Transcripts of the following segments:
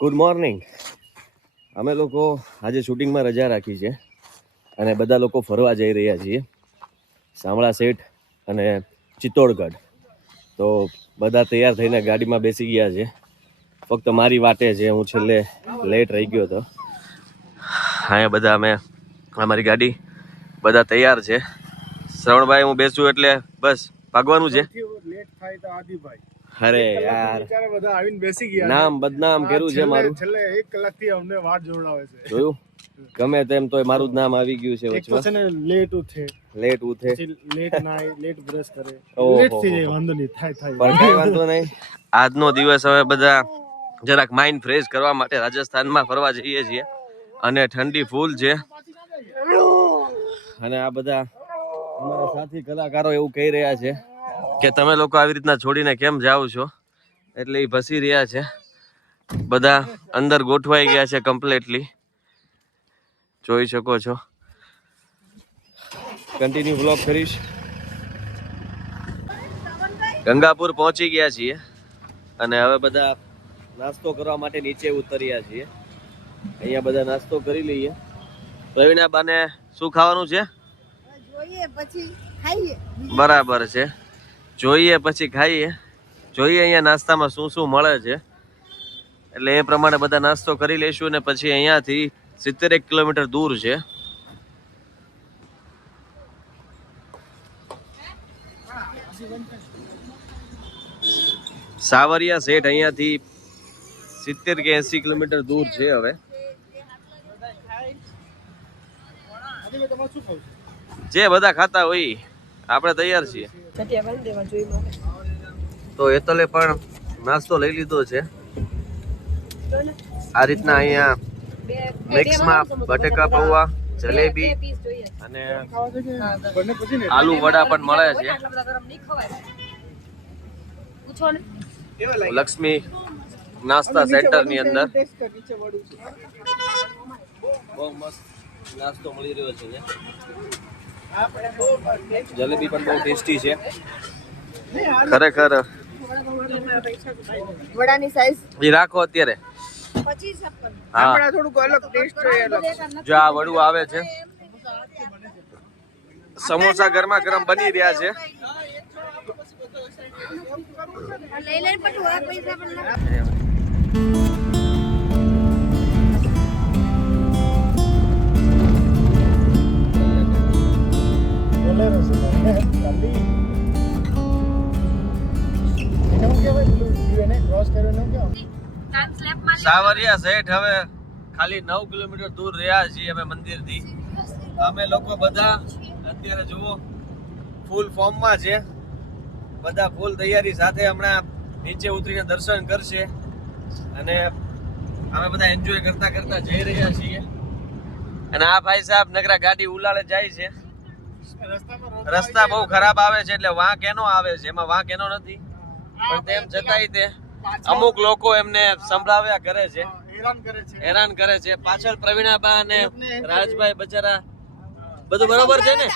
Good morning. અમે લોકો આજે શૂટિંગમાં રજા રાખી છે અને બધા લોકો ફરવા જઈ રહ્યા છીએ શામળા શેઠ અને ચિત્તોડગઢ. તો બધા તૈયાર થઈને ગાડીમાં બેસી ગયા છે. ફક્ત મારી વાટે છે, હું છેલ્લે લેટ રહી ગયો હતો. અહીંયા બધા અમારી ગાડી બધા તૈયાર છે. શ્રવણભાઈ હું બેસું એટલે બસ ભાગવાનું છે. લેટ થાય તો આદિભાઈ. અરે યાર, બધા આવીને બેસી ગયા. નામ બદનામ કર્યું છે મારું. છેલ્લે 1 કલાકથી અમને વાટ જોડાવે છે. જોયું? ગમે તેમ તોય મારું જ નામ આવી ગયું છે વચમાં. લેટ ઉઠે લેટ નાય, લેટ બ્રશ કરે. ઓહો. લેટ થઈ જાય, વાંધો નહીં, થાય. પણ કઈ વાંધો નહીં. આજનો દિવસ હવે બધા જરાક માઇન્ડ ફ્રેશ કરવા માટે રાજસ્થાનમાં ફરવા જઈએ છીએ અને ઠંડી ફૂલ છે. અને આ બધા અમારા સાથી કલાકારો એવું કહી રહ્યા છે કે તમે લોકો આવી રીતના છોડીને કેમ જાઓ છો, એટલે એ ભસી રહ્યા છે. બધા અંદર ગોઠવાઈ ગયા છે કમ્પ્લીટલી, જોઈ શકો છો. કન્ટિન્યુ વ્લોગ કરીશ. ગંગાપુર પહોંચી ગયા છીએ અને હવે બધા નાસ્તો કરવા માટે નીચે ઉતર્યા છીએ. અહીંયા બધા નાસ્તો કરી લઈએ. પ્રવીણા બાને શું ખાવાનું છે? જોઈએ પછી ખાઈએ. બરાબર છે, જોઈએ પછી ખાઈએ. જોઈએ અહીંયા નાસ્તામાં શું શું મળે છે, એટલે એ પ્રમાણે બધા નાસ્તો કરી લઈશું. ને પછી અહીંયાથી 70 કિલોમીટર દૂર છે. સાવરિયા શેઠ અહીંયાથી 70 કે 80 કિલોમીટર દૂર છે. હવે જે બધા ખાતા હોય આપણે તૈયાર છીએ. તો એતલે પણ નાસ્તો લઈ લીધો છે. આ રીતના અહીંયા મિક્સમાં બટેકા પૌવા, જલેબી અને આલુ વડા પણ મળે છે. લક્ષ્મી નાસ્તા સેન્ટર ની અંદર બહુ મસ્ત નાસ્તો મળી રહ્યો છે. જલેબી પણ બહુ ટેસ્ટી છે ખરેખર. વડાની સાઈઝ એ રાખો અત્યારે. 25 હા, થોડુંક અલગ ટેસ્ટ જોઈએ. જો આ વડું આવે છે. સમોસા ગરમા ગરમ બની રહ્યા છે. લઈ લઈને પછી ઓળખ પૈસા પણ સાવરિયા શેઠ હવે ખાલી 9 કિલોમીટર દૂર રહ્યા છીએ અમે મંદિરથી. અમે લોકો બધા અત્યારે જુઓ ફૂલ ફોર્મમાં છે. બધા ફૂલ તૈયારી સાથે હમણાં નીચે ઉતરીને દર્શન કરશે અને અમે બધા એન્જોય કરતા કરતા જઈ રહ્યા છીએ. અને આ ભાઈ સાહેબ નગરા ગાડી ઉલાળે જાય છે. રસ્તા બહુ ખરાબ આવે છે, એટલે વાંક એનો આવે છે, એમાં વાંક એનો નથી. પણ તેમ છતાંય તે અમુક લોકો એમને સંભળાવ્યા કરે છે, હેરાન કરે છે. પાછળ પ્રવીણાબા અને રાજભાઈ બચારા બધું બરોબર છે ને.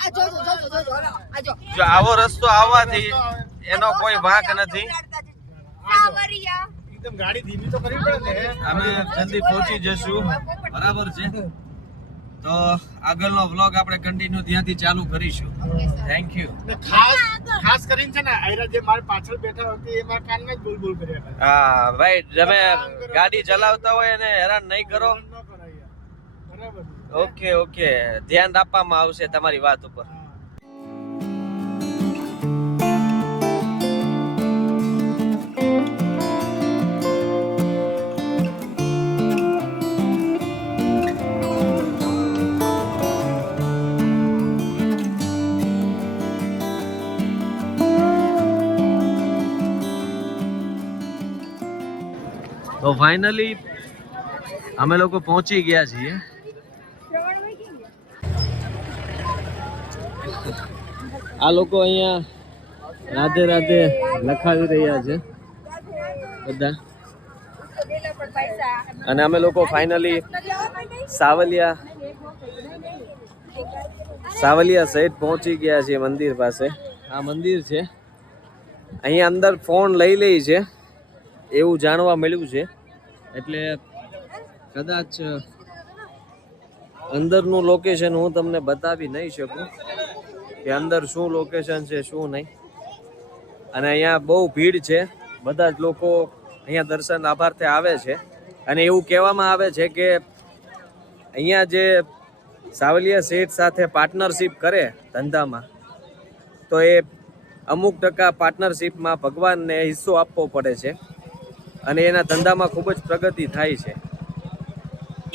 જો આવો રસ્તો આવવાથી એનો કોઈ વાંક નથી. એકદમ ગાડી ધીમી તો કરવી પડે ને. અમે જલ્દી પહોંચી જશું, બરાબર છે. તો આગળનો વ્લોગ આપણે કન્ટિન્યુ ત્યાંથી ચાલુ કરીશું. Thank you. ખાસ કરીને છે ને આયરા જે મારી પાછળ બેઠા હતા એ મારા કાનમાં જ બોલ કર્યા હતા. હા ભાઈ, તમે ગાડી ચલાવતા હોય એને હેરાન નહીં કરો. બરાબર. ઓકે, ધ્યાન આપવામાં આવશે તમારી વાત ઉપર. તો ફાઇનલી અમે લોકો પહોંચી ગયા છીએ. આ લોકો અહીંયા રાધે રાધે લખાવી રહ્યા છે બધા. અને અમે લોકો ફાઇનલી સાવલિયા શેઠ પહોંચી ગયા છીએ મંદિર પાસે. આ મંદિર છે. અહીંયા અંદર ફોન લઈ લે છે એવું જાણવા મળ્યું છે. એટલે કદાચ અંદરનું લોકેશન હું તમને બતાવી નહીં શકું કે અંદર શું લોકેશન છે શું નહીં. અને અહીંયા બહુ ભીડ છે, બધા જ લોકો અહીંયા દર્શન લાભાર્થે આવે છે. અને એવું કહેવામાં આવે છે કે અહીંયા જે સાવલિયા શેઠ સાથે પાર્ટનરશિપ કરે ધંધામાં, તો એ અમુક ટકા પાર્ટનરશિપમાં ભગવાનને હિસ્સો આપવો પડે છે અને એના ધંધામાં ખૂબ જ પ્રગતિ થાય છે.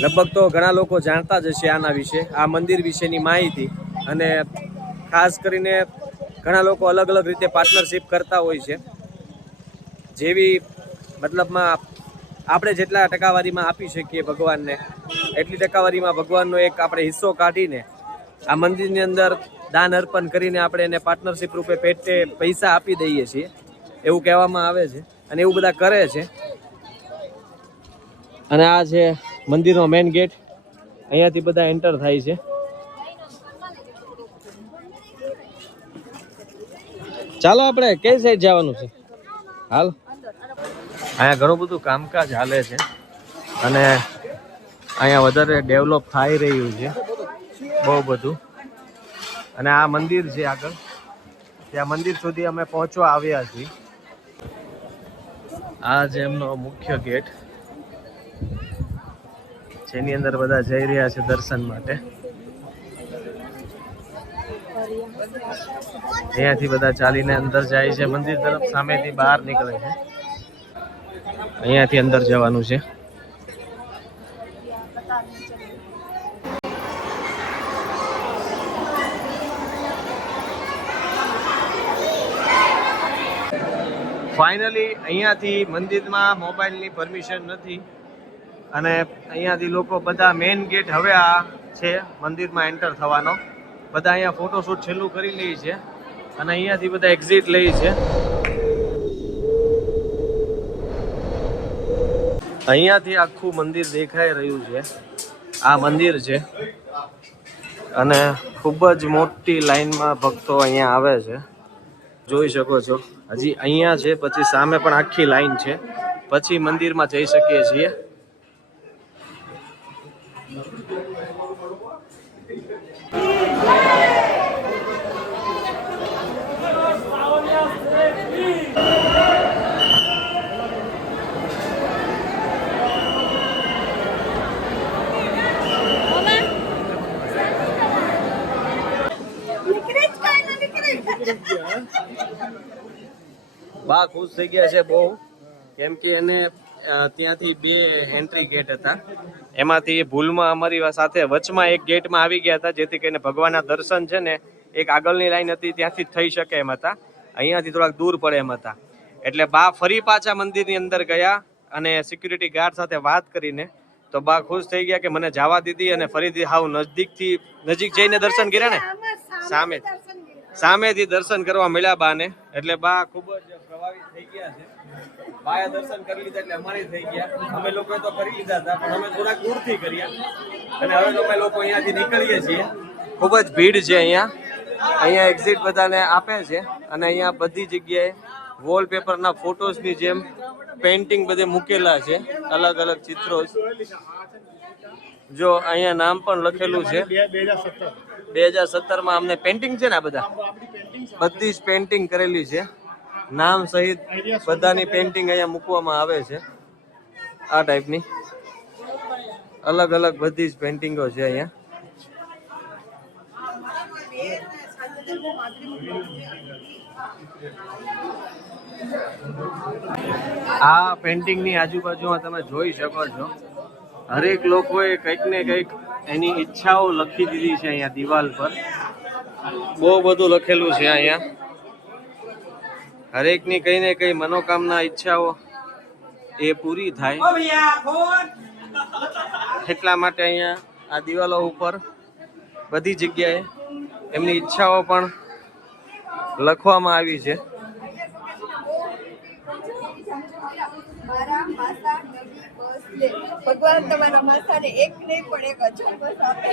લગભગ તો ઘણા લોકો જાણતા જ હશે આના વિશે, આ મંદિર વિશેની માહિતી. અને ખાસ કરીને ઘણા લોકો અલગ અલગ રીતે પાર્ટનરશિપ કરતા હોય છે. જેવી મતલબમાં આપણે જેટલા ટકાવારીમાં આપી શકીએ ભગવાનને, એટલી ટકાવારીમાં ભગવાનનો એક આપણે હિસ્સો કાઢીને આ મંદિરની અંદર દાન અર્પણ કરીને આપણે એને પાર્ટનરશિપ રૂપે પેટે પૈસા આપી દઈએ છીએ, એવું કહેવામાં આવે છે. અને એવું બધા કરે છે. અને આ છે મંદિરનો મેઇન ગેટ, અહીંયાથી બધા એન્ટર થાય છે. ચાલો આપણે કઈ સાઈડ જવાનું છે? હાલ, અહીંયા ઘણું બધું કામકાજ હાલે છે અને અહીંયા વધારે ડેવલપ થઈ રહ્યું છે બહુ બધું. અને આ મંદિર છે આગળ, ત્યાં મંદિર સુધી અમે પહોંચવા આવ્યા છીએ. આ છે એમનો મુખ્ય ગેટ, જેની અંદર બધા જઈ રહ્યા છે દર્શન માટે. અહીંયાથી બધા ચાલીને અંદર જાય છે મંદિર તરફ, સામેથી બહાર નીકળે છે. અહીંયાથી અંદર જવાનું છે. ફાઇનલી અહીંયાથી મંદિરમાં મોબાઈલની પરમિશન નથી અને અહીંયાથી લોકો બધા મેઇન ગેટ હવે આ છે મંદિરમાં એન્ટર થવાનો. બધા અહીંયા ફોટોશૂટ છેલ્લું કરી લે છે અને અહીંયાથી બધા એક્ઝિટ લે છે. અહીંયાથી આખું મંદિર દેખાઈ રહ્યું છે. આ મંદિર છે અને ખૂબ જ મોટી લાઈનમાં ભક્તો અહીંયા આવે છે, જોઈ શકો છો. હજી અહીંયા છે, પછી સામે પણ આખી લાઈન છે, પછી મંદિરમાં જઈ શકીએ છીએ. બા ખુશ થઈ ગયા છે બહુ, કેમ કે એને ત્યાંથી 2 એન્ટ્રી ગેટ હતા, એમાંથી ભૂલમાં અમારી સાથે વચમાં એક ગેટમાં આવી ગયા હતા, જેથી કરીને ભગવાનના દર્શન છે ને એક આગળની લાઈન હતી ત્યાંથી જ થઈ શકે એમ હતા. અહીંયાથી થોડાક દૂર પડે એમ હતા. એટલે બા ફરી પાછા મંદિરની અંદર ગયા અને સિક્યુરિટી ગાર્ડ સાથે વાત કરીને તો બા ખુશ થઈ ગયા કે મને જવા દીધી અને ફરીથી હાવ નજીક જઈને દર્શન કર્યા ને, સામેથી દર્શન કરવા મળ્યા બાને. એટલે બા ખૂબ જ પ્રભાવિત થઈ ગયા છે. બાએ દર્શન કરી લીધા એટલે અમારે થઈ ગયા. અમે લોકોએ તો કરી લીધા હતા પણ અમે થોડાક દૂરથી કર્યા અને હવે અમે લોકો અહીંયાથી નીકળીએ છીએ. ખૂબ જ ભીડ છે અહીંયા એક્ઝિટ બધાને આપે છે અને અહીંયા બધી જગ્યાએ વોલપેપરના ફોટોસની જેમ પેઇન્ટિંગ બધે મૂકેલા છે, અલગ અલગ ચિત્રો. જો અહીંયા નામ પણ લખેલું છે 2017 માં અમને પેઇન્ટિંગ છે ને, આ બધા બધી જ પેઇન્ટિંગ કરેલી છે, નામ સહિત બધાની પેઇન્ટિંગ અહીંયા મૂકવામાં આવે છે. આ ટાઈપની અલગ અલગ બધી જ પેઇન્ટિંગો છે અહીંયા. આ પેઇન્ટિંગની આજુબાજુમાં તમે જોઈ શકો છો, હરેક લોકોએ કંઈક ને કંઈક એની ઈચ્છાઓ લખી દીધી છે અહીંયા દિવાલ પર. બહુ બધું લખેલું છે અહીંયા, હરેકની કઈ ને કઈ મનોકામના ઈચ્છાઓ એ પૂરી થાય એટલા માટે અહીંયા આ દિવાલો ઉપર બધી જગ્યાએ એમની ઈચ્છાઓ પણ લખવામાં આવી છે. ભગવાન તમારા માથાને એક નહીં પણ એક અજર બસ આપે.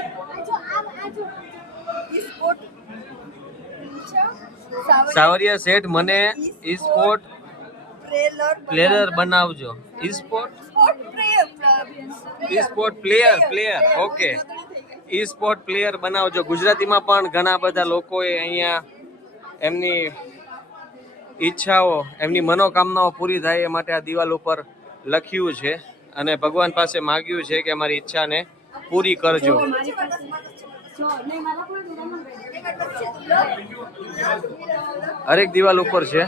સાવરિયા શેઠ મને ઈ સ્પોર્ટ પ્લેયર બનાવજો. ઈ સ્પોર્ટ ઈ સ્પોર્ટ પ્લેયર ઓકે ઈ સ્પોર્ટ પ્લેયર બનાવજો. ગુજરાતીમાં પણ ઘણા બધા લોકોએ અહીંયા એમની ઈચ્છાઓ એમની મનોકામનાઓ પૂરી થાય એ માટે આ દિવાલ ઉપર લખ્યું છે અને ભગવાન પાસે માગ્યું છે કે અમારી ઈચ્છાને પૂરી કરજો. હરેક દિવાલ ઉપર છે.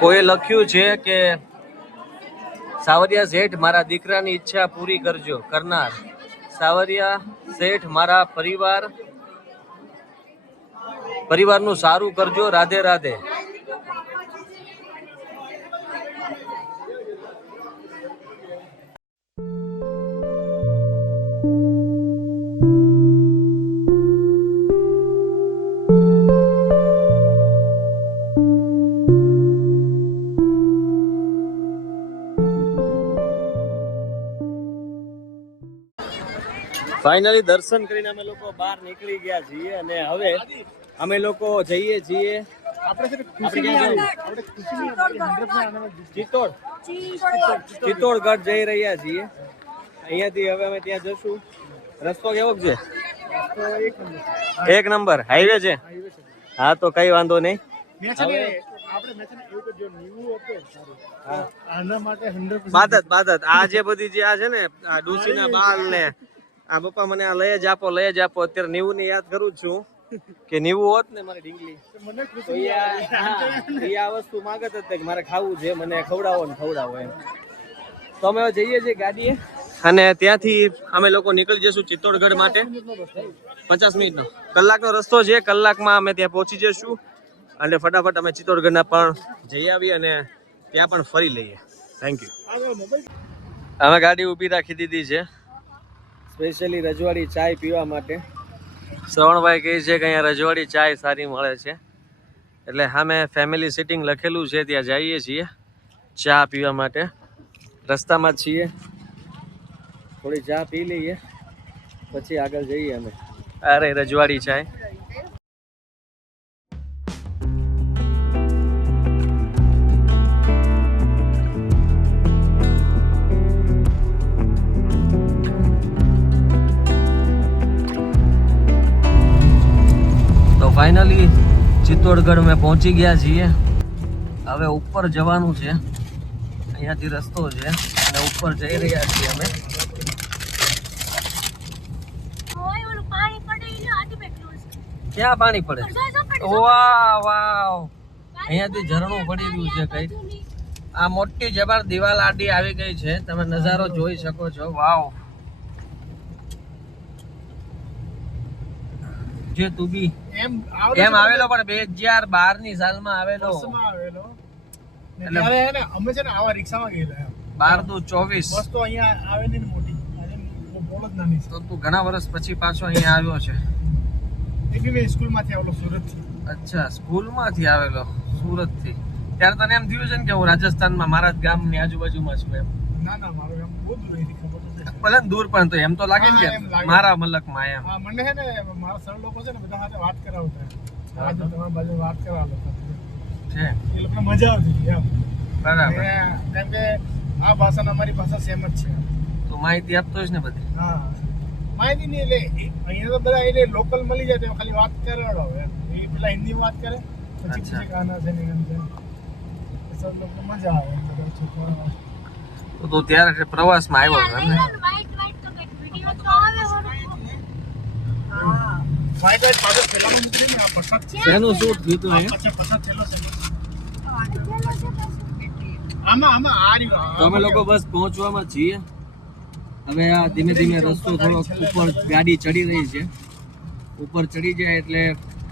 કોઈ લખ્યું છે કે સાવરિયા શેઠ મારા દીકરાની ઈચ્છા પૂરી કરજો કરનાર. સાવરિયા શેઠ મારા પરિવારનું સારું કરજો. રાધે રાધે. ફાઇનલી દર્શન કરીને અમે લોકો બહાર નીકળી ગયા છીએ અને હવે અમે લોકો જઈએ છીએ ચિત્તોડગઢ જઈ રહ્યા છીએ. અહીંયાથી હવે અમે ત્યાં જશું. રસ્તો કેવો છે? એક નંબર હાઈવે છે. હા તો કઈ વાંધો નહીં. બાદત આ જે બધી જે આ છે ને આ ડુસીના બાલ ને આ પપ્પા મને આ લઈ જ આપો. અત્યારે 90 ની યાદ કરું છું કે 90 હોત ને મારી ઢીંગલી તો આ વસ્તુ માંગત હતી કે મારે ખાવું છે, મને ખવડાવો એમ. તો અમે જઈએ છીએ ગાડીએ અને ત્યાંથી અમે લોકો નીકળી જઈશું ચિત્તોડગઢ માટે. 50 મિનિટનો કલાકનો રસ્તો છે. કલાકમાં અમે ત્યાં પહોંચી જઈશું અને ફટાફટ અમે ચિત્તોડગઢના પણ જઈ આવીએ અને ત્યાં પણ ફરી લઈએ. Thank you. અમે ગાડી ઊભી રાખી દીધી છે સ્પેશિયલી રજવાડી ચાય પીવા માટે. શ્રવણભાઈ કહે છે કે અહીંયા રજવાડી ચાય સારી મળે છે એટલે અમે ફેમિલી સિટિંગ લખેલું છે ત્યાં જઈએ છીએ ચા પીવા માટે. રસ્તામાં જ છીએ, થોડી ચા પી લઈએ પછી આગળ જઈએ અમે. અરે રજવાડી ચાય. ફાઇનલી ચિત્તોડગઢ અમે પહોંચી ગયા છીએ. હવે ઉપર જવાનું છે. અહીંયાથી રસ્તો છે અને ઉપર જઈ રહ્યા છીએ અમે. ક્યાં પાણી પડે? વાવ અહીંયાથી ઝરણું પડી રહ્યું છે કઈ. આ મોટી જબર દિવાલ આડી આવી ગઈ છે. તમે નજારો જોઈ શકો છો. વાવ. જે તું બી એમ આવેલો પણ 2012 ની સાલમાં આવેલો. એટલે અમે છે ને આવા રિક્ષામાં ગયેલા 12-24 બસ તો અહીંયા આવે ને મોટી બોલ જ નાની. તો તું ઘણા વર્ષ પછી પાછો અહીંયા આવ્યો છે? એ બી મેં સ્કૂલમાંથી આવેલો સુરતથી. અચ્છા સ્કૂલમાંથી આવેલો સુરતથી. ત્યારે તને એમ થયું છે ને કે હું રાજસ્થાનમાં મારા જ ગામની આજુબાજુમાં છું એમ? ના મારું ગામ બહુ દૂર હતી ખબર છે. ભલે દૂર પણ તો એમ તો લાગે ને કે મારા મલકમાં એમ. હા મને છે ને મારા સર લોકો છે ને બધા સાથે વાત કરાવતા. તમારા બાજુ વાત કરાવતા છે. એ લોકોને મજા આવતી એમ. બરાબર. કેમ કે આ ભાષા અમારી ભાષા સેમ જ છે. તો માહિતી આપતો હોઈશ ને બધી? હા માહિતી નહીં એટલે અહીંયા તો બધા એટલે લોકલ મળી જાય તો ખાલી વાત કરાવડો હવે. એ પેલા હિન્દીમાં વાત કરે પછી પછી ગાના છે ને એમ છે. સર લોકો મજા આવે બધા છોકરાઓ. તો ત્યારે પ્રવાસમાં આવ્યો ને? શેનું શૂટ થયું હતું તો અમે લોકો બસ પહોંચવામાં છીએ. હવે આ ધીમે ધીમે રસ્તો થોડોક ઉપર ગાડી ચડી રહી છે. ઉપર ચડી જાય એટલે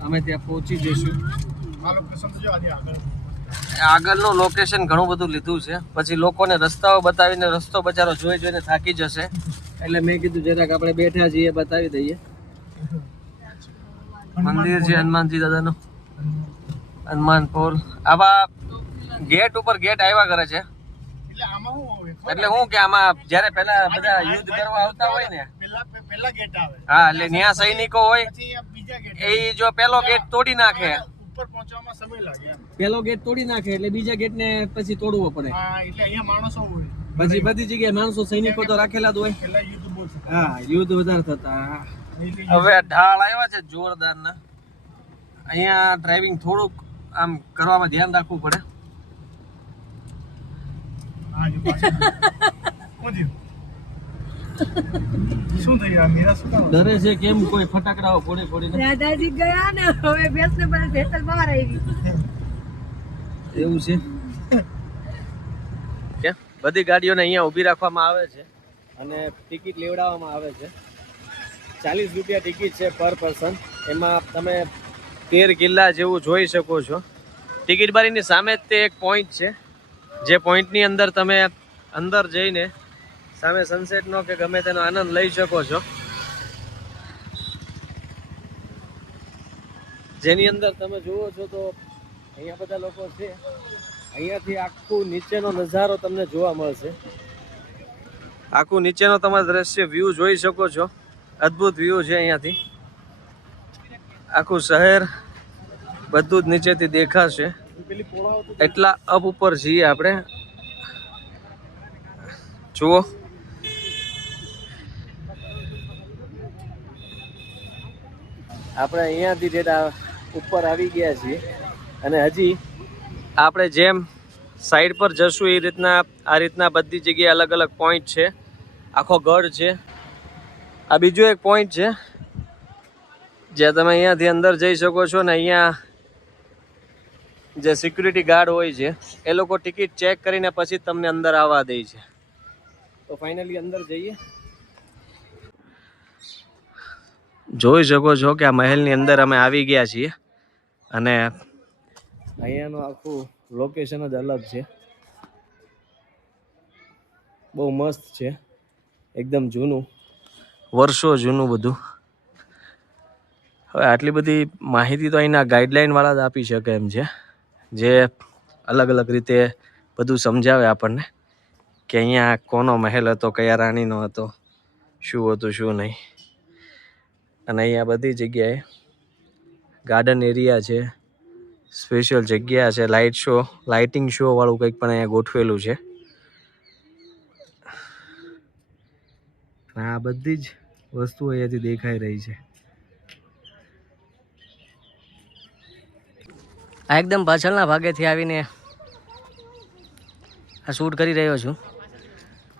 અમે ત્યાં પહોંચી જઈશું. આગળનું લોકેશન ઘણું બધું લીધું છે. પછી લોકોને રસ્તાઓ બતાવીને રસ્તો બચારો જોઈને થાકી જશે એટલે મેં કીધું જરાક આપણે બેઠા છીએ બતાવી દઈએ. મંદિર છે હનુમાનજી દાદાનું. હનુમાન પોલ. આવા ગેટ ઉપર ગેટ આવ્યા કરે છે એટલે હું કે આમાં જયારે પેલા બધા યુદ્ધ કરવા આવતા હોય ને પેલા ગેટ આવે. હા એટલે ન્યા સૈનિકો હોય એ જો પેલો ગેટ તોડી નાખે ઉપર પહોંચવામાં સમય લાગે એમ. પેલો ગેટ તોડી નાખે એટલે બીજા ગેટને પછી તોડવો પડે. હા, એટલે અહીંયા માણસો હોય. પછી બધી જગ્યાએ માણસો સૈનિકો તો રાખેલા જ હોય. પહેલા યુદ્ધ બહુ થતું. હા, યુદ્ધ વધારે થતા. એટલે હવે ઢાળ આવ્યા છે જોરદારના. અહીંયા ડ્રાઇવિંગ થોડુંક આમ કરવામાં ધ્યાન રાખવું પડે. હા, જો પાછળ. શું થયું? શું થયું? આ મીરા શું કામ? ડરે છે કેમ? કોઈ ફટાકડાઓ ફોડીને દાદાજી ગયા ને હવે બેસને પાસે હેતલ બહાર આવી. એવું છે કે બધી ગાડીઓને અહીંયા ઊભી રાખવામાં આવે છે અને ટિકિટ લેવડાવવામાં આવે છે. 40 રૂપિયા ટિકિટ છે પર પર્સન. એમાં તમે 13 કિલ્લા જેવું જોઈ શકો છો. ટિકિટ બારીની સામે જ તે એક પોઈન્ટ છે, જે પોઈન્ટની અંદર તમે અંદર જઈને સામે સનસેટનો કે ગમે તેનો આનંદ લઈ શકો છો. જેની અંદર તમે જુઓ છો તો અહીંયા બધા લોકો છે. અહીંયાથી આખું નીચેનો નજારો તમને જોવા મળશે. આખું નીચેનો તમે દ્રશ્ય વ્યૂ જોઈ શકો છો. અદ્ભુત વ્યૂ છે અહીંયાથી. આખું શહેર બધું જ નીચેથી દેખાશે. એટલા અપ ઉપર છીએ આપણે. જુઓ, આપણે અહીંયાથી જેટા ઉપર આવી ગયા છીએ અને હજી આપણે જેમ સાઈડ પર જશું એ રીતના આ રીતના બધી જગ્યાએ અલગ અલગ પોઈન્ટ છે. આખો ગઢ છે. આ બીજો એક પોઈન્ટ છે જ્યાં તમે અહીંયાથી અંદર જઈ શકો છો ને અહીંયા જે સિક્યુરિટી ગાર્ડ હોય છે એ લોકો ટિકિટ ચેક કરીને પછી તમને અંદર આવવા દે છે. તો ફાઇનલી અંદર જઈએ. જોઈ શકો છો કે આ મહેલની અંદર અમે આવી ગયા છીએ અને અહીંયાનું આખું લોકેશન જ અલગ છે. બહુ મસ્ત છે, એકદમ જૂનું, વર્ષો જૂનું બધું. હવે આટલી બધી માહિતી તો અહીંના ગાઈડલાઈન વાળા જ આપી શકે એમ છે, જે અલગ અલગ રીતે બધું સમજાવે આપણને કે અહીંયા કોનો મહેલ હતો, કયા રાણીનો હતો, શું હતું શું નહીં. અને અહીંયા બધી જગ્યાએ ગાર્ડન એરિયા છે, સ્પેશિયલ જગ્યા છે, લાઇટિંગ શો વાળું કંઈક પણ અહીંયા ગોઠવેલું છે. આ બધી જ વસ્તુઓ અહીંયાથી દેખાઈ રહી છે. આ એકદમ પાછળના ભાગેથી આવીને આ શૂટ કરી રહ્યો છું.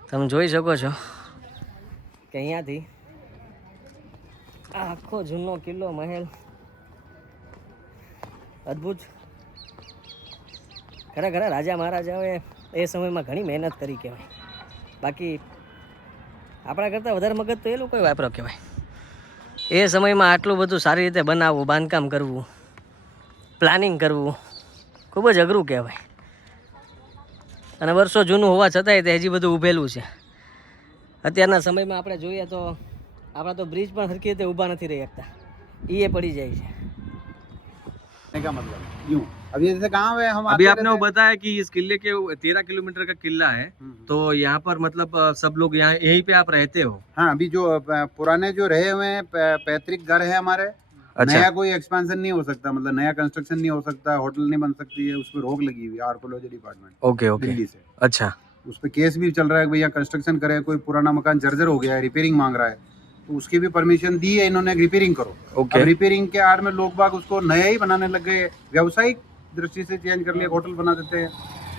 તમે જોઈ શકો છો કે અહીંયાથી આખો જૂનો કિલ્લો, મહેલ અદ્ભુત. ખરેખર રાજા મહારાજાઓએ એ સમયમાં ઘણી મહેનત કરી કહેવાય. બાકી આપણા કરતાં વધારે મગજ તો એ લોકોએ વાપરો કહેવાય. એ સમયમાં આટલું બધું સારી રીતે બનાવવું, બાંધકામ કરવું, પ્લાનિંગ કરવું ખૂબ જ અઘરું કહેવાય. અને વર્ષો જૂનું હોવા છતાંય તે હજી બધું ઊભેલું છે. અત્યારના સમયમાં આપણે જોઈએ તો આપણા તો બ્રિજ પણ સરખી રીતે ઊભા નથી રહી શકતા, એ પડી જાય છે. का मतलब यूं अभी जैसे गाँव है हम अभी आपने वो बताया कि इस किले के 13 किलोमीटर का किला है, तो यहाँ पर मतलब सब लोग यहाँ यहीं पे आप रहते हो? हाँ, अभी जो पुराने जो रहे हुए हैं पैतृक घर है हमारे। अच्छा। नया कोई एक्सपेंशन नहीं हो सकता, मतलब नया कंस्ट्रक्शन नहीं हो सकता, होटल नहीं बन सकती है, उस पर रोक लगी हुई है archaeology department okay okay, Delhi से। अच्छा, उस पर केस भी चल रहा है कि भैया कंस्ट्रक्शन करे, कोई पुराना मकान जर्जर हो गया है, रिपेयरिंग मांग रहा है, तो उसकी भी परमिशन दी है इन्होंने, रिपेयरिंग करो। ओके। अब रिपेयरिंग के आड़ में लोग बाग उसको नया ही बनाने लग गए, व्यावसायिक दृष्टि से चेंज कर लिया, होटल बना देते हैं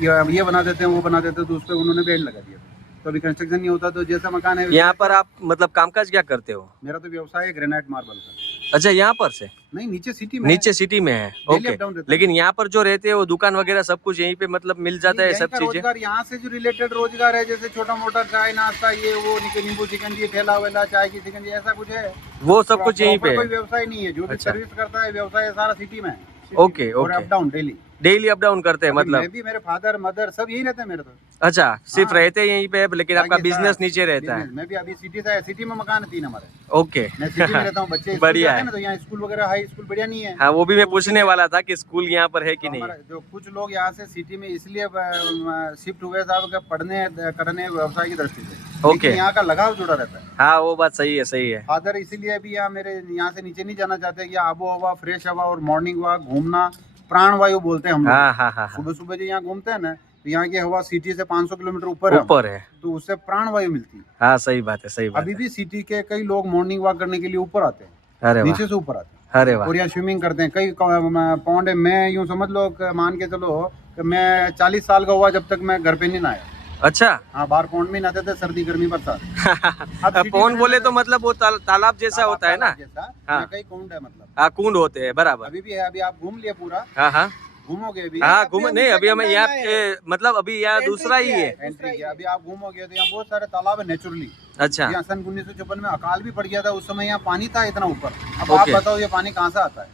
या ये बना देते हैं वो बना देते हैं, तो उस पर उन्होंने बैन लगा दिया। तो अभी कंस्ट्रक्शन नहीं होता, तो जैसा मकान है यहाँ पर आप मतलब कामकाज क्या करते हो? मेरा तो व्यवसाय है ग्रेनाइट मार्बल का। अच्छा, यहाँ पर से? नहीं, नीचे सिटी में नीचे सिटी में है, Daily ओके। up down रहता है। लेकिन यहाँ पर जो रहते हैं वो दुकान वगैरह सब कुछ यहीं पे मतलब मिल जाता है, यहीं सब का चीजें? रोजगार यहाँ से जो रिलेटेड रोजगार है, जैसे छोटा मोटा चाय नाश्ता ये वो नींबू शिकंजी, ठेला वेला चाय की शिकंजी, ऐसा कुछ है। वो सब कुछ यहीं पे कोई है? व्यवसाय नहीं है, जो भी अच्छा। सर्विस करता है व्यवसाय सारा सिटी में है। ओके, और okay. Up down daily daily up down करते हैं मतलब? मैं भी, मेरे फादर मदर सब यही रहते हैं मेरे तो। अच्छा, सिर्फ हाँ। रहते हैं यहीं पे, लेकिन आपका बाकी बिजनेस सारा नीचे रहता है? business। मैं भी अभी सिटी से, सिटी में मकान है 3 हमारे। ओके। मैं सिटी में रहता हूँ, बच्चे स्कूल बढ़िया जाते हैं है। ना, तो यहाँ स्कूल वगैरह हाई स्कूल बढ़िया नहीं है। हाँ, वो भी मैं पूछने वाला था कि स्कूल यहाँ पर है कि तो नहीं? हमारा जो कुछ लोग यहाँ से सिटी में इसलिए शिफ्ट हुए साहब के पढ़ने करने व्यवसाय की दृष्टि से, ओके। लेकिन यहाँ का लगाव जुड़ा रहता है। हाँ, वो बात सही है, सही है। फादर इसीलिए अभी यहाँ मेरे यहाँ से नीचे नहीं जाना चाहते कि आबो हवा, फ्रेश हवा और मॉर्निंग वॉक, घूमना, प्राणवायु बोलते हैं हम हाँ लोग। हाँ हाँ हाँ सुबह सुबह जो यहाँ घूमते हैं ना, तो यहाँ की हवा सिटी से 500 किलोमीटर ऊपर है, ऊपर है। तो उससे प्राणवायु मिलती है। हाँ सही बात है, सही बात अभी है। भी सिटी के कई लोग मॉर्निंग वॉक करने के लिए ऊपर आते हैं, अरे वाह, नीचे से ऊपर आते हैं, अरे वाह। और यहाँ स्विमिंग करते हैं। कई पौंड है। मैं यूँ समझ लो कि मान के चलो कि मैं 40 साल का हुआ जब तक मैं घर पे नहीं नहाया। अच्छा हाँ, बाहर पौंड में नहाते थे, सर्दी गर्मी बरसात। अब सिटी पौंड में बोले तो मतलब वो तालाब जैसा होता है ना। जैसा, हाँ। यहाँ कई कुंड है मतलब। हाँ कुंड होते हैं, बराबर। अभी भी है, अभी आप घूम लिए पूरा, हाँ हाँ घूमोगे अभी। हाँ घूम नहीं, अभी हमें यहाँ मतलब अभी यहाँ दूसरा ही है। एंट्री किया, अभी आप घूमोगे तो यहाँ बहुत सारे तालाब है नेचुरली। अच्छा यहाँ सन 1954 में अकाल भी पड़ गया था, उस समय यहाँ पानी था इतना ऊपर। अब ओके। आप बताओ ये पानी कहाँ से आता है?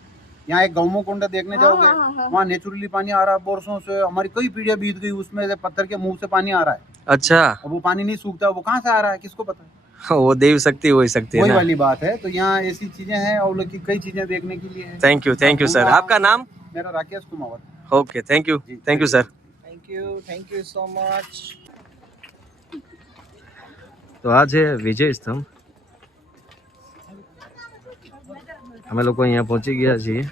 यहाँ एक गौमू कुंड देखने जाओगे, वहाँ नेचुरली पानी आ रहा है बरसों से। हमारी कई पीढ़ियां बीत गई, उसमें से पत्थर के मुंह से पानी आ रहा है। अच्छा, अब वो पानी नहीं सूखता, वो कहाँ से आ रहा है किसको पता है? वो देव शक्ति हो सकती है वही ना। वाली बात है। तो यहाँ ऐसी चीजें हैं और लोग की कई चीजें देखने के लिए है। Thank you sir. आपका नाम? मेरा Rakesh Kumar. Okay, thank you sir. Thank you so much. તો આ છે વિજય સ્તંભ. અમે લોકો અહીંયા પહોંચી ગયા છીએ.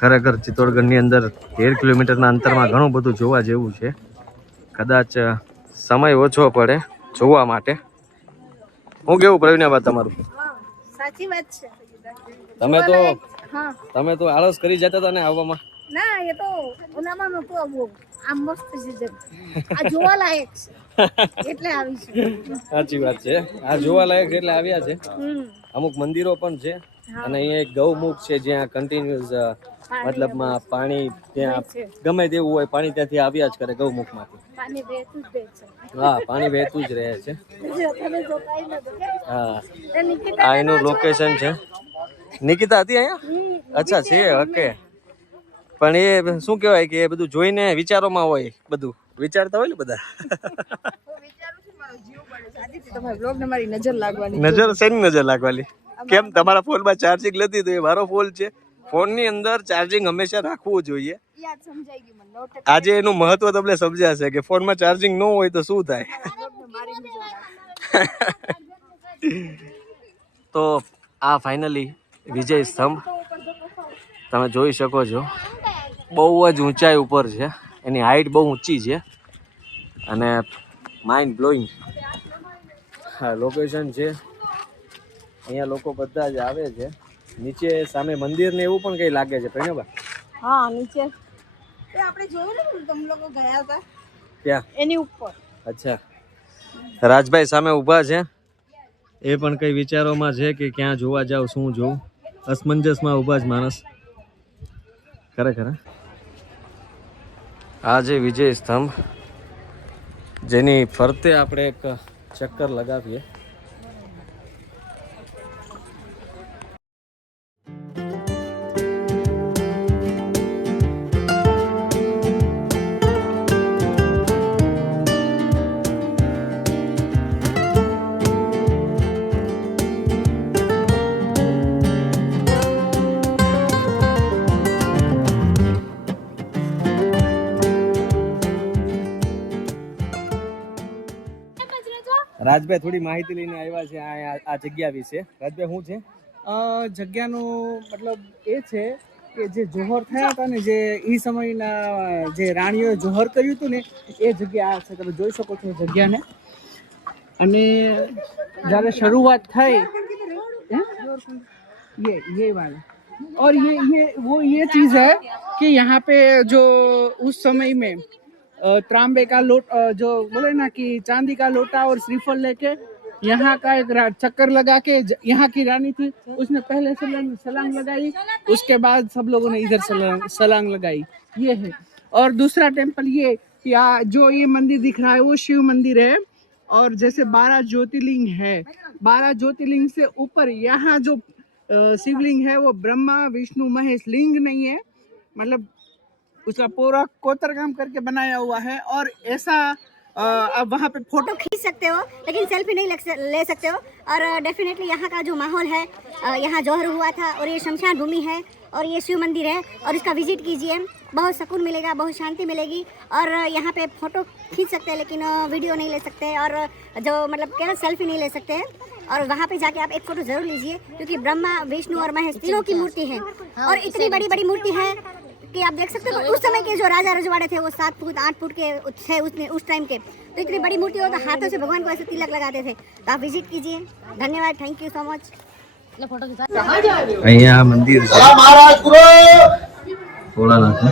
ખરેખર ચિત્તોડગઢની અંદર 13 કિલોમીટરના અંતરમાં ઘણું બધું જોવા જેવું છે. કદાચ સમય ઓછો પડે જોવા માટે. હું કેવું પ્રવીણાબા તમારું? સાચી વાત છે. તમે તો આળસ કરી જતા હતા ને આવવામાં. ના એ તો ઉનામાં નહોતું આવવું. આ મસ્ત છે, આ જોવાલાયક છે એટલે આવી છે. સાચી વાત છે, આ જોવાલાયક એટલે આવ્યા છે. અમુક મંદિરો પણ છે અને અહીંયા એક ગૌમુખ છે જ્યાં કન્ટિન્યુઅસ મતલબમાં પાણી ત્યાં ગમે તેવું હોય પાણી ત્યાંથી આવ્યા જ કરે ગૌમુખમાંથી. પાણી વહેતું જ રહે છે. હા પાણી વહેતું જ રહે છે. તમે જોતા ય નથી. હા એ નિકિતા આ એનું લોકેશન છે. નિકિતા હતી અહીંયા? અચ્છા છે, ઓકે. પણ એ શું કહેવાય કે એ બધું જોઈને વિચારોમાં હોય, બધું વિચારતા હોય ને બધા. તમારા બ્લોગ ને મારી નજર લાગવાની. નજર શેની નજર લાગવાની? કેમ તમારા ફોનમાં ચાર્જિંગ નથી તો એ મારો ફોન છે. ફોનની અંદર ચાર્જિંગ હંમેશા રાખવું જોઈએ. યાદ સમજાઈ ગયું મને. આજે એનું મહત્વ તમને સમજાશે કે ફોનમાં ચાર્જિંગ ન હોય તો શું થાય. તો આ ફાઇનલી વિજય સ્તંભ તમે જોઈ શકો છો. બહુ જ ઊંચાઈ ઉપર છે, એની હાઈટ બહુ ઊંચી છે અને માઇન્ડ બ્લોઈંગ હા લોકેશન છે. અહીંયા લોકો બધા જ આવે છે. નીચે સામે મંદિર ને એવું પણ કઈ લાગે છે પ્રેરણાબા? હા નીચે એ આપણે જોયું ને તમે લોકો ગયા હતા ક્યાં? એની ઉપર. અચ્છા, રાજભાઈ સામે ઊભા છે. એ પણ કઈ વિચારોમાં છે કે ક્યાં જોવા જાવ, શું જોવું. અસમંજસમાં ઊભા જ માણસ. ખરેખર આ જે વિજય સ્તંભ જેની ફરતે આપણે એક ચક્કર લગાવીએ. રાજભાઈ થોડી માહિતી લઈને આવ્યા છે આ જગ્યા વિશે. રાજભાઈ શું છે? જગ્યાનું મતલબ એ છે કે જે જોહર થયા હતા ને, જે એ સમયના જે રાણીઓએ જોહર કર્યું હતું ને, એ જગ્યા છે. તમે જોઈ શકો છો જગ્યાને. અને જ્યારે શરૂઆત થઈ ये वाला और ये चीज़ है कि यहाँ पे जो उस समय में तांबे का जो बोले ना कि चांदी का लोटा और श्रीफल लेके यहाँ का एक चक्कर लगा के, यहाँ की रानी थी उसने पहले सलांग लगाई, उसके बाद सब लोगों ने इधर सलांग लगाई. ये है. और दूसरा टेम्पल ये जो ये मंदिर दिख रहा है वो शिव मंदिर है. और जैसे 12 ज्योतिर्लिंग है, 12 ज्योतिर्लिंग से ऊपर यहाँ जो शिवलिंग है वो ब्रह्मा विष्णु महेश लिंग नहीं है, मतलब उसका पूरा कोतरकाम करके बनाया हुआ है. और ऐसा आप वहाँ पे फोटो खींच सकते हो लेकिन सेल्फी नहीं ले सकते हो. और डेफिनेटली यहाँ का जो माहौल है, यहाँ जौहर हुआ था और ये शमशान भूमि है और ये शिव मंदिर है और इसका विजिट कीजिए. बहुत सुकून मिलेगा, बहुत शांति मिलेगी. और यहाँ पे फ़ोटो खींच सकते हैं लेकिन वीडियो नहीं ले सकते और जो मतलब क्या सेल्फी नहीं ले सकते हैं. और वहाँ पे जाके आप एक फोटो जरूर लीजिए क्योंकि ब्रह्मा विष्णु और महेश तीनों की मूर्ति है और इतनी बड़ी बड़ी मूर्ति है कि आप देख सकते हो उस समय के जो राजा रजवाड़े थे वो 7 फुट 8 फुट के थे उस टाइम के, तो इतनी बड़ी मूर्ति हो तो हाथों से भगवान को ऐसे तिलक लगाते थे। तो आप विजिट कीजिए। धन्यवाद, थैंक यू सो मच। અહીંયા મંદિર છે ભોળાનાથ છે.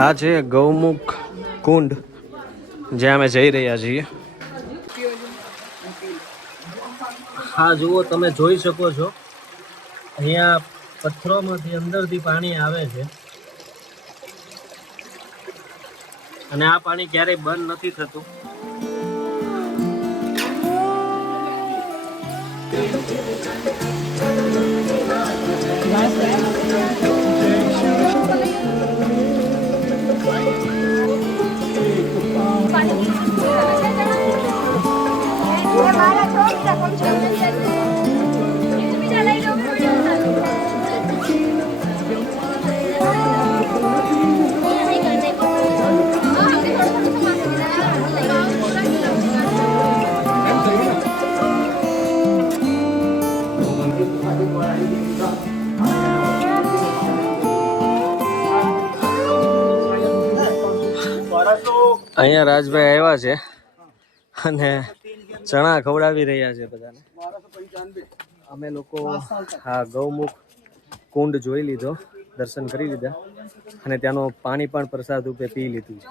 આ છે ગૌમુખ કુંડ જ્યાં અમે જઈ રહ્યા છીએ. હા જુઓ, તમે જોઈ શકો છો અહીંયા પથ્થરોમાંથી અંદરથી પાણી આવે છે અને આ પાણી ક્યારેય બંધ નથી થતું. અહીંયા રાજભાઈ આવ્યા છે અને ચણા ખવડાવી રહ્યા છે બધાને. અમે લોકો હા ગૌમુખ કુંડ જોઈ લીધો, દર્શન કરી લીધા અને ત્યાંનું પાણી પણ પ્રસાદ રૂપે પી લીધું છે.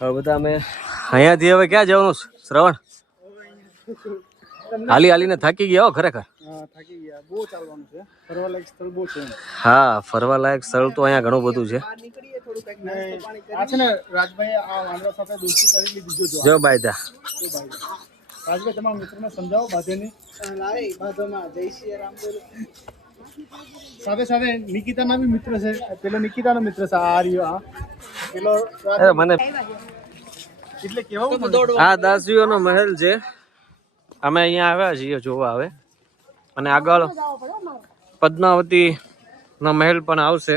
હવે બધા અમે અહીંયાથી હવે ક્યાં જવાનું શ્રવણ? હાલી હાલીને થાકી ગયા હો ખરેખર. થાકી ગયા, બહુ ચાલવાનું છે, ફરવા લાયક સ્થળ બહુ છે. હા, ફરવા લાયક સ્થળ તો અહીંયા ઘણું બધું છે. આ છે ને રાજભાઈ આ વાંદરા સાથે દોસ્તી કરી લીધી જો જો બાયદા. રાજભાઈ તમારા મિત્રોને સમજાવો બાધેની. જય શ્રી રામ બોલો. સાથે સાથે નિકિતાના બી મિત્ર છે, પેલો નિકિતાનો મિત્ર છે આ રહ્યો. આ પેલો મને એટલે કેવો આ દાસીઓનો મહેલ છે. અમે અહીંયા આવ્યા છીએ જોવા આવે અને આગળ પદ્માવતી નો મહેલ પણ આવશે,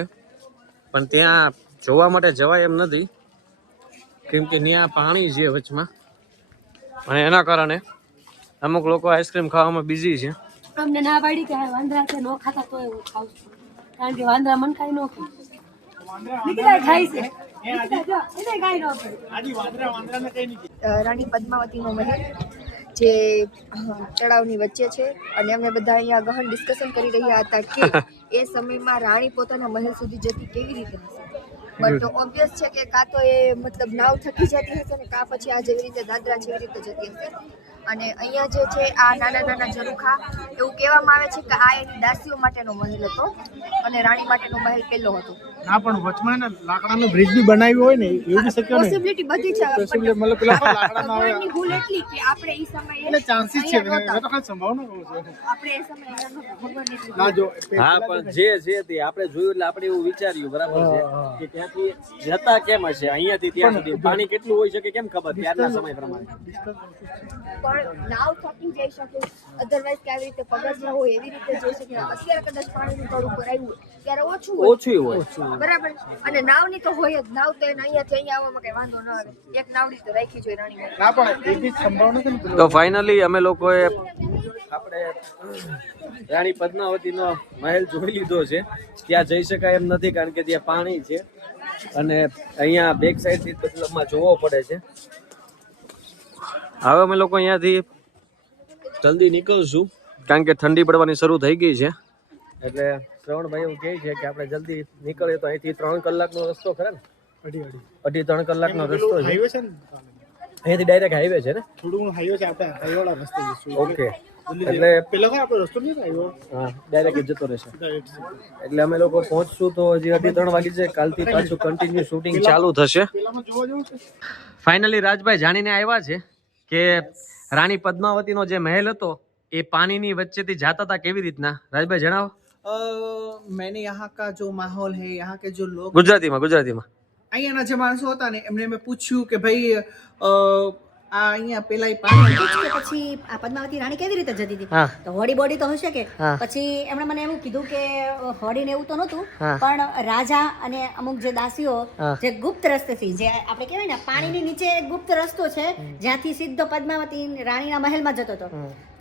પણ ત્યાં જોવા માટે જવાય એમ નથી કેમ કે ત્યાં પાણી છે વચમાં અને એના કારણે અમુક લોકો આઈસ્ક્રીમ ખાવામાં બિઝી છે. અમને ના પાડી કે વાંદરા છે નો ખાતા તો એવું ખાવ છું, કારણ કે વાંદરા મન કાઈ નો ખાય. નીકળા ખાય છે એને કાઈ નો ખાય. આજી વાંદરાને કઈ નહીં. રાણી પદ્માવતીનો મહેલ જે તળાવની વચ્ચે છે અને અમે બધા અહીંયા ગહન ડિસ્કશન કરી રહ્યા હતા કે એ સમયમાં રાણી પોતાના મહેલ સુધી જતી કેવી રીતે હશે. બટ ઓબ્વિયસ છે કે કાં તો એ મતલબ નાવ થકી જતી હશે ને કાં પછી આ જેવી રીતે દાદરા જેવી રીતે જતી હશે. અને અહીંયા જે છે આ નાના નાના ઝરૂખા એવું કહેવામાં આવે છે કે આ એની દાસીઓ માટેનો મહેલ હતો અને રાણી માટેનો મહેલ પહેલો હતો. ના પણ વચમાં ને લાકડાનો બ્રિજ બી બનાવ્યો હોય ને એવું બી શક્ય નહીં. પોસિબિલિટી બધી છે, Possibility મતલબ પેલા લાકડાના આવે ભગવાનની ભૂલ એટલી કે આપણે એ સમયે એટલે ચાન્સીસ છે, અહીંયા નહોતા. મેં તો ખાલી સંભાવના કહું છું. આપણે એ સમયે અહીંયા નહોતા. ભગવાનની એટલી ના જો હા, પણ જે છે તે આપણે જોયું એટલે આપણે એવું વિચાર્યું બરાબર છે કે ત્યાંથી જતા કેમ હશે અહીંયાથી ત્યાં સુધી પાણી કેટલું હોઈ શકે કેમ ખબર ત્યારના સમય પ્રમાણે. પણ નાવ થકી જઈ શકે, અધરવાઇઝ કે આવી રીતે પગથિયા હોય એવી રીતે જઈ શકે. અત્યારે કદાચ પાણીનું તળ ઉપર આવ્યું હોય ત્યારે ઓછું હોય, ઓછું હોય બરાબર. અને નાવની તો હોય જ, નાવ તો એને અહીંયાથી અહીંયા આવવામાં કઈ વાંધો ન આવે. એક નાવડી તો રાખી જોઈએ રાણી માટે. ના પણ એ બી સંભાવના છે ને. તો ફાઇનલી અમે લોકોએ આપણે રાણી પદ્માવતીનો મહેલ જોઈ લીધો છે. ત્યાં જઈ શકાય એમ નથી કારણ કે ત્યાં પાણી છે અને અહીંયા બેક સાઈડથી બદલામાં જોવો પડે છે. હવે અમે લોકો અહીંયાથી જલ્દી નીકળશું કારણ કે ઠંડી પડવાની શરૂ થઈ ગઈ છે. એટલે શ્રવણભાઈ એવું કહે છે કે આપણે જલ્દી નીકળીએ તો અહીંથી 3 કલાકનો રસ્તો ખરા ને? અઢી 3 કલાકનો રસ્તો છે. હાઈવે છે ને, અહીંયાથી ડાયરેક્ટ હાઈવે છે ને? થોડું હાઈવે છે, આપણે હાઈવેવાળા રસ્તે જઈશું. ઓકે, એટલે પેલા કઈ આપણો રસ્તો નહીં હાઈવે હા ડાયરેક્ટ જતો રહેશે. ડાયરેક્ટ છે. એટલે અમે લોકો પહોંચશું તો હજી 2:30 વાગી છે. કાલથી પાછું કન્ટિન્યુ શૂટિંગ ચાલુ થશે. પેલામાં જોવા જેવું છે. ફાઇનલી રાજભાઈ જાણીને આવ્યા છે કે રાણી પદ્માવતીનો જે મહેલ હતો એ પાણીની વચ્ચેથી જાતા હતા કેવી રીતના રાજભાઈ જણાવો मैंने यहाँ का जो माहौल है यहाँ के जो लोग ગુજરાતીમાં અહીંયાના જે માણસો હતા ને એમને મેં પૂછ્યું કે ભાઈ આ અહીંયા પેલા ઈ પાણી હતું? કે પછી આ પદ્માવતી રાણી કેવી રીતે જતી હતી હા. તો હોડી બોડી તો હશે કે હા. પછી એમણે મને એવું કીધું કે હોડી ને એવું તો નહોતું હા. પણ રાજા અને અમુક જે દાસીઓ હા. જે ગુપ્ત રસ્તેથી જે આપણે કહેવાય ને પાણીની નીચે એક ગુપ્ત રસ્તો છે જ્યાંથી સીધો પદ્માવતી રાણીના મહેલમાં જતો હતો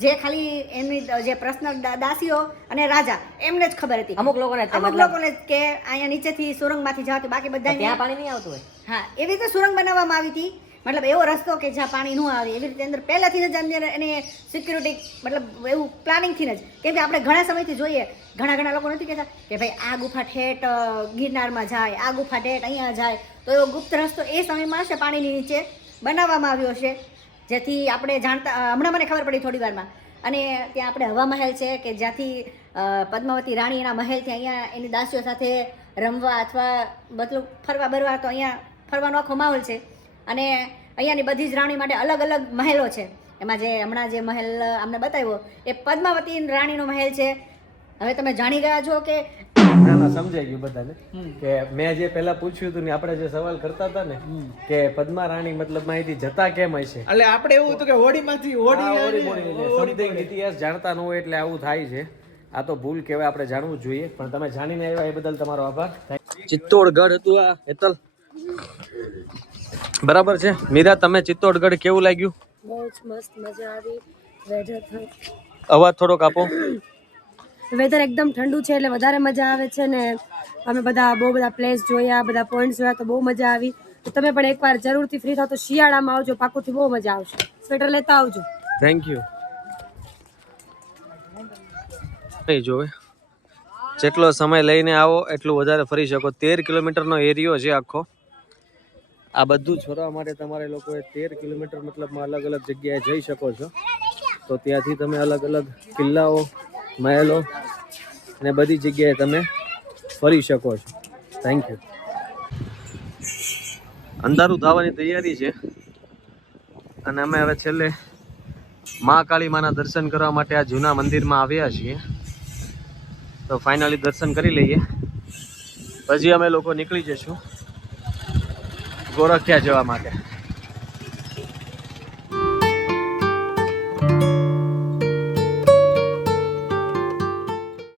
જે ખાલી એમની જે પર્સનલ દાસીઓ અને રાજા એમને જ ખબર હતી અમુક લોકોને જ કે અહીંયા નીચેથી સુરંગમાંથી જવાતું બાકી બધા ત્યાં પાણી નહીં આવતું હોય હા એવી રીતે સુરંગ બનાવવામાં આવી હતી મતલબ એવો રસ્તો કે જ્યાં પાણી ન આવે એવી રીતે અંદર પહેલાથી જ અંદર એને સિક્યુરિટી મતલબ એવું પ્લાનિંગથી જ કેમ કે આપણે ઘણા સમયથી જોઈએ ઘણા લોકો નથી કહેતા કે ભાઈ આ ગુફા ઠેઠ ગિરનારમાં જાય આ ગુફા ઠેઠ અહીંયા જાય તો એવો ગુપ્ત રસ્તો એ સમયમાં હશે પાણીની નીચે બનાવવામાં આવ્યો છે જેથી આપણે જાણતા હમણાં મને ખબર પડી થોડી વારમાં અને ત્યાં આપણે હવા મહેલ છે કે જ્યાંથી પદ્માવતી રાણી એના મહેલથી અહીંયા એની દાસીઓ સાથે રમવા અથવા બધું ફરવા બરવા તો અહીંયા ફરવાનો આખો માહોલ છે અને અહીંયાની બધી જ રાણી માટે અલગ અલગ મહેલો છે એમાં જે હમણાં જે મહેલ અમને બતાવ્યો એ પદ્માવતી રાણીનો મહેલ છે હવે તમે જાણી ગયા છો કે સમજાઈ ગયું બધાને કે મેં જે પહેલા પૂછ્યું હતું ને આપણે જે સવાલ કરતા હતા ને કે પદ્મા રાણી મતલબ અહીંથી જતા કેમ હશે એટલે આપણે એવું હતું કે હોડીમાંથી સમથિંગ ઇતિહાસ જાણતા ન હોય એટલે આવું થાય છે આ તો ભૂલ કહેવાય આપણે જાણવું જ જોઈએ પણ તમે જાણીને આવ્યા એ બદલ તમારો આભાર ચિત્તોડગઢ હતું આ હેતલ બરાબર છે મીરા તમે ચિત્તોડગઢ કેવું લાગ્યું બહુ જ મસ્ત મજા આવી વેધર અવાજ થોડોક આપો વેધર એકદમ ઠંડુ છે એટલે વધારે મજા આવે છે ને અમે બધા બહુ બધા પ્લેસ જોયા બધા પોઈન્ટ્સ જોયા તો બહુ મજા આવી તો તમે પણ એકવાર જરૂરથી ફ્રી થાવ તો શિયાળામાં આવજો પાકુંથી બહુ મજા આવશે સ્વેટર લેતા આવજો થેન્ક યુ નહીં જોવે જેટલો સમય લઈને આવો એટલું વધારે ફરી શકો 13 કિલોમીટરનો એરિયો છે આખો આ બધું જ ફરવા માટે તમારે લોકોએ 13 કિલોમીટર મતલબમાં અલગ અલગ જગ્યાએ જઈ શકો છો તો ત્યાંથી તમે અલગ અલગ કિલ્લાઓ મહેલો અને બધી જગ્યાએ તમે ફરી શકો છો થેન્ક યુ અંધારું થવાની તૈયારી છે અને અમે હવે છેલ્લે મહાકાળી માના દર્શન કરવા માટે આ જૂના મંદિરમાં આવ્યા છીએ તો ફાઇનલી દર્શન કરી લઈએ પછી અમે લોકો નીકળી જઈશું ગોરખિયા જવા માટે